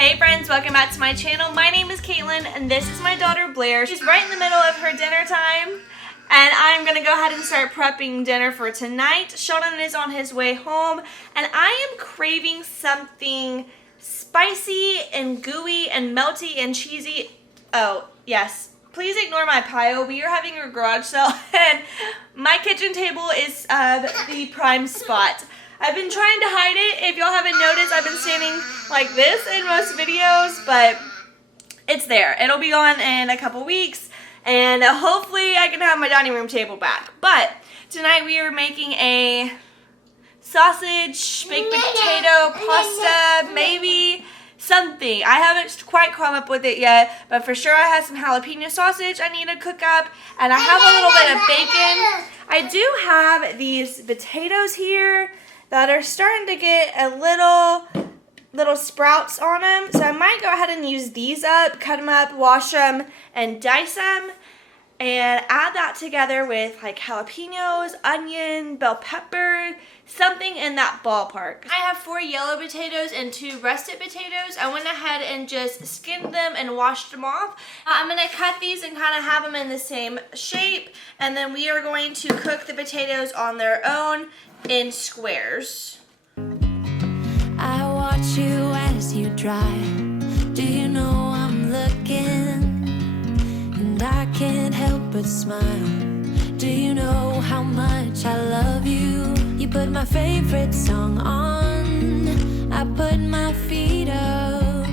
Hey friends, welcome back to my channel. My name is Caitlin and this is my daughter Blair. She's right in the middle of her dinner time and I'm gonna go ahead and start prepping dinner for tonight. Sheldon is on his way home and I am craving something spicy and gooey and melty and cheesy. Oh, yes. Please ignore my pile. We are having a garage sale and my kitchen table is the prime spot. I've been trying to hide it. If y'all haven't noticed, I've been standing like this in most videos, but it's there. It'll be on in a couple weeks, and hopefully I can have my dining room table back. But tonight we are making a sausage, baked potato, pasta, maybe something. I haven't quite come up with it yet, but for sure I have some jalapeno sausage I need to cook up, and I have a little bit of bacon. I do have these potatoes here that are starting to get a little sprouts on them. So I might go ahead and use these up, cut them up, wash them, and dice them. And add that together with like jalapenos, onion, bell pepper, something in that ballpark. I have 4 yellow potatoes and 2 russet potatoes. I went ahead and just skinned them and washed them off. I'm gonna cut these and kind of have them in the same shape. And then we are going to cook the potatoes on their own in squares. I watch you as you drive. Do you know I'm looking? And I can't help but smile. Do you know how much I love you? You put my favorite song on. I put my feet up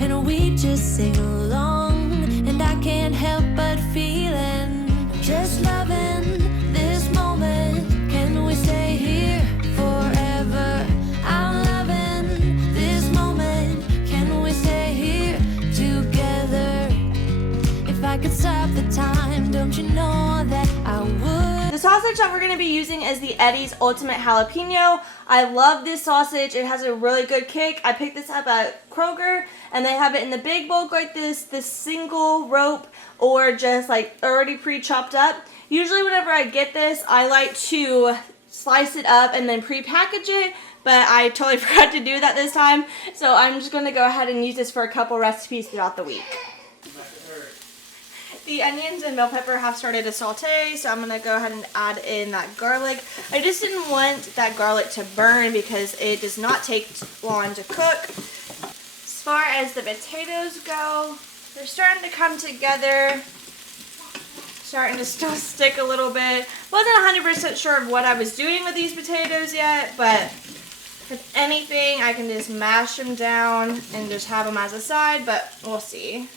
and we just sing along. And I can't help but feeling, just loving this moment. Can we stay here forever? I'm loving this moment. Can we stay here together? If I could stop the time, don't you know that I would? The sausage that we're going to be using is the Eddie's Ultimate Jalapeno. I love this sausage. It has a really good kick. I picked this up at Kroger and they have it in the big bulk like this single rope, or just like already pre-chopped up. Usually whenever I get this, I like to slice it up and then pre-package it, but I totally forgot to do that this time. So I'm just going to go ahead and use this for a couple recipes throughout the week. The onions and bell pepper have started to saute, so I'm going to go ahead and add in that garlic. I just didn't want that garlic to burn because it does not take long to cook. As far as the potatoes go, they're starting to come together. Starting to still stick a little bit. Wasn't 100% sure of what I was doing with these potatoes yet, but if anything, I can just mash them down and just have them as a side, but we'll see.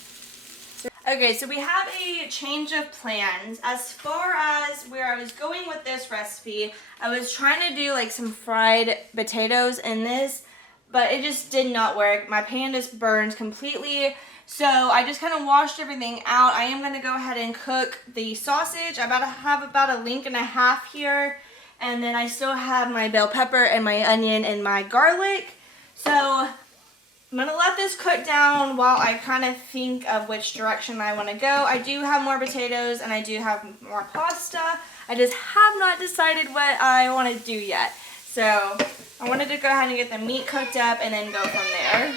Okay, so we have a change of plans. As far as where I was going with this recipe, I was trying to do like some fried potatoes in this, but it just did not work. My pan just burned completely. So I just kind of washed everything out. I am going to go ahead and cook the sausage. I have about a link and a half here. And then I still have my bell pepper and my onion and my garlic. So I'm going to let this cook down while I kind of think of which direction I want to go. I do have more potatoes and I do have more pasta. I just have not decided what I want to do yet. So I wanted to go ahead and get the meat cooked up and then go from there.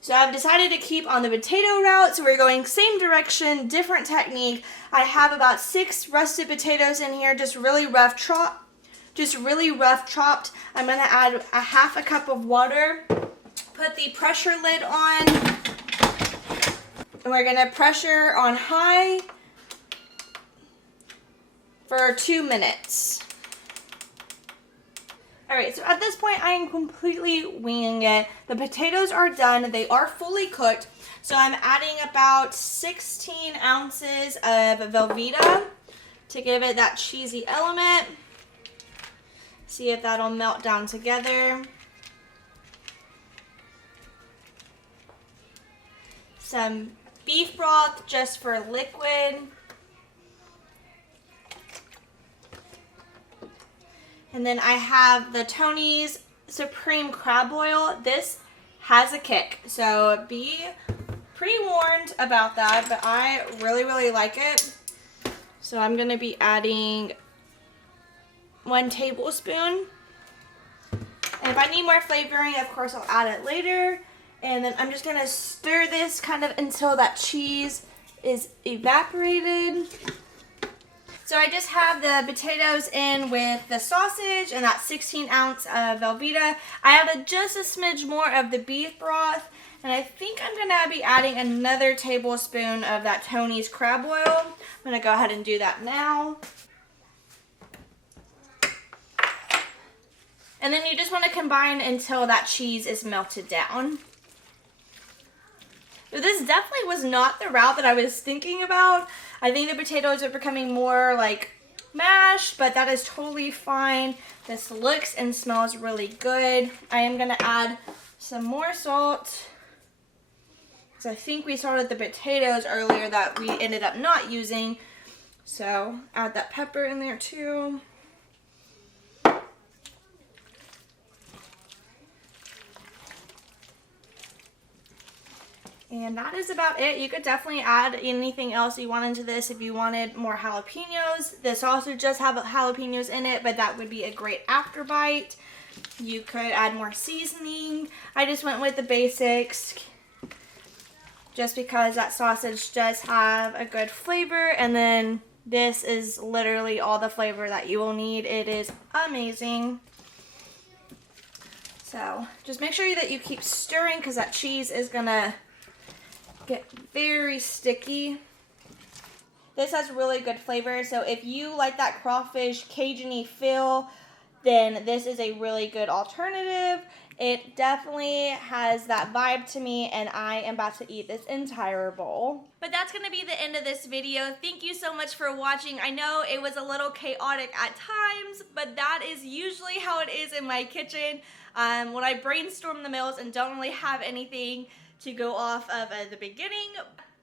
So I've decided to keep on the potato route, so we're going same direction, different technique. I have about 6 russet potatoes in here, just really rough chopped. I'm going to add a half a cup of water, put the pressure lid on, and we're going to pressure on high for 2 minutes. Alright, so at this point I am completely winging it. The potatoes are done. They are fully cooked. So I'm adding about 16 ounces of Velveeta to give it that cheesy element. See if that'll melt down together. Some beef broth just for liquid. And then I have the Tony's Supreme Crab Oil. This has a kick, so be pre-warned about that, but I really, really like it. So I'm going to be adding 1 tablespoon. And if I need more flavoring, of course, I'll add it later. And then I'm just gonna stir this kind of until that cheese is evaporated. So I just have the potatoes in with the sausage and that 16-ounce of Velveeta. I added just a smidge more of the beef broth, and I think I'm gonna be adding another tablespoon of that Tony's crab oil. I'm gonna go ahead and do that now. And then you just want to combine until that cheese is melted down. This definitely was not the route that I was thinking about. I think the potatoes are becoming more like mashed, but that is totally fine. This looks and smells really good. I am going to add some more salt, because I think we salted the potatoes earlier that we ended up not using. So add that pepper in there too. And that is about it. You could definitely add anything else you want into this if you wanted more jalapenos. This also does have jalapenos in it, but that would be a great after bite. You could add more seasoning. I just went with the basics just because that sausage does have a good flavor, and then this is literally all the flavor that you will need. It is amazing. So just make sure that you keep stirring, because that cheese is gonna get very sticky. This has really good flavor, so if you like that crawfish Cajun-y feel, then this is a really good alternative. It definitely has that vibe to me, and I am about to eat this entire bowl. But that's going to be the end of this video. Thank you so much for watching. I know it was a little chaotic at times, but that is usually how it is in my kitchen. When I brainstorm the meals and don't really have anything to go off of at the beginning,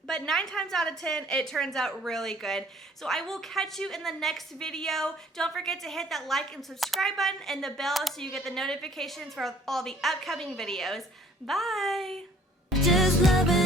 but 9 times out of 10 it turns out really good. So I will catch you in the next video. Don't forget to hit that like and subscribe button and the bell so you get the notifications for all the upcoming videos. Bye. Just loving